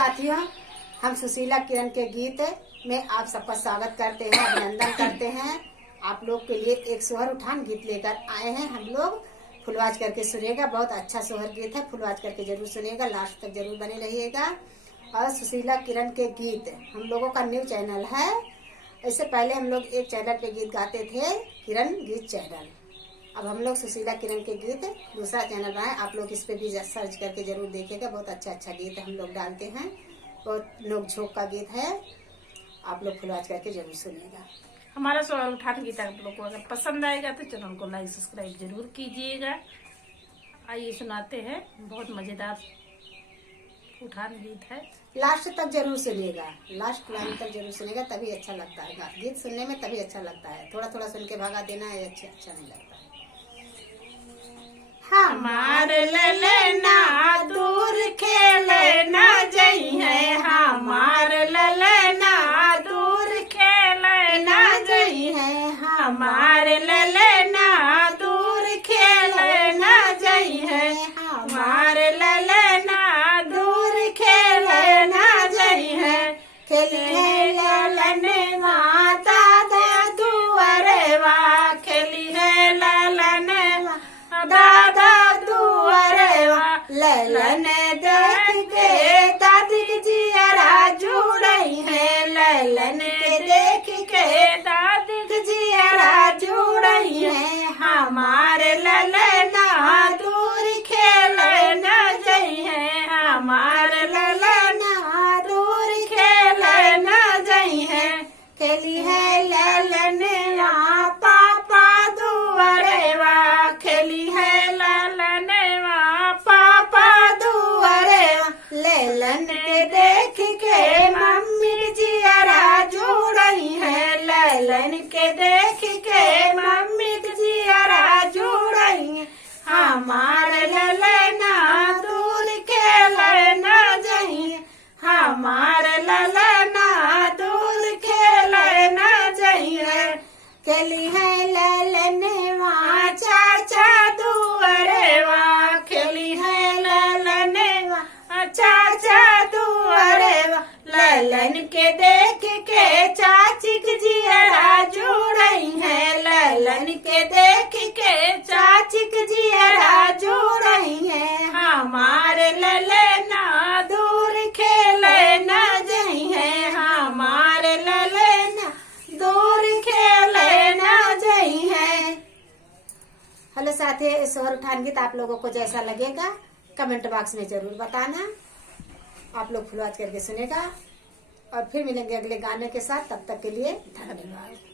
साथियों, हम सुशीला किरण के गीत में आप सबका स्वागत करते हैं, अभिनंदन करते हैं। आप लोग के लिए एक सोहर उठान गीत लेकर आए हैं। हम लोग फुलवाज करके सुनेगा, बहुत अच्छा सोहर गीत है। फुलवाज करके जरूर सुनेगा, लास्ट तक जरूर बने रहिएगा। और सुशीला किरण के गीत हम लोगों का न्यू चैनल है। इससे पहले हम लोग एक चैनल पे गीत गाते थे, किरण गीत चैनल। अब हम लोग सुशीला किरण के गीत दूसरा चैनल बनाए। आप लोग इस पे भी सर्च करके जरूर देखिएगा, बहुत अच्छा अच्छा गीत हम लोग डालते हैं। बहुत नोक झोंक का गीत है, आप लोग फुलवाज करके जरूर सुनिएगा। हमारा सवाल उठान गीत आप लोग को अगर पसंद आएगा तो चैनल को लाइक सब्सक्राइब जरूर कीजिएगा। आइए सुनाते हैं, बहुत मजेदार उठान गीत है। लास्ट तक जरूर सुनिएगा, लास्ट लाइन तक जरूर सुनिएगा, तभी अच्छा लगता है। गीत सुनने में तभी अच्छा लगता है, थोड़ा थोड़ा सुन के भागा देना है अच्छा नहीं लगता है। हमार ललना दूर खेले न जई है, हमार ललना दूर खेले न जई है, हमार ललना दूर खेले न जई है, हमार ललना दूर खेले न जई है। खेली है ललन माता दुअरवा, खेली है ललन दादा दुअरवा, ललन देख के दादी जियरा जुड़ई है, ललन के देख के दादी जियरा जुड़ई है। हमारे ललना दूर खेले न जई है, हमारे ललना दूर खेले न जई है। खेली है ललनवा पापा दुअरवा, खेली है ललनवा पापा दुअरवा, ललन के देख के मम्मी जियरा जुड़ई है, ललन के देख के मम्मी जियरा जुड़ई है। हमार ललना दूर खेले न जई है, हमार ललना दूर खेले न जई है। खेली है ललनवा चाचा दुअरवा, खेली है ललनवा चाचा दुअरवा, ललन के देख के चाची की जियरा जुड़ई है, ललन के देख के चाची की जियरा जुड़ई है। हमारे ललना दूर खेले न जई है, हमारे ललना दूर खेले न जई है। हेलो साथी, सोहर उठान गीत आप लोगों को जैसा लगेगा कमेंट बॉक्स में जरूर बताना। आप लोग फुलवाज करके सुनेगा और फिर मिलेंगे अगले गाने के साथ। तब तक के लिए धन्यवाद।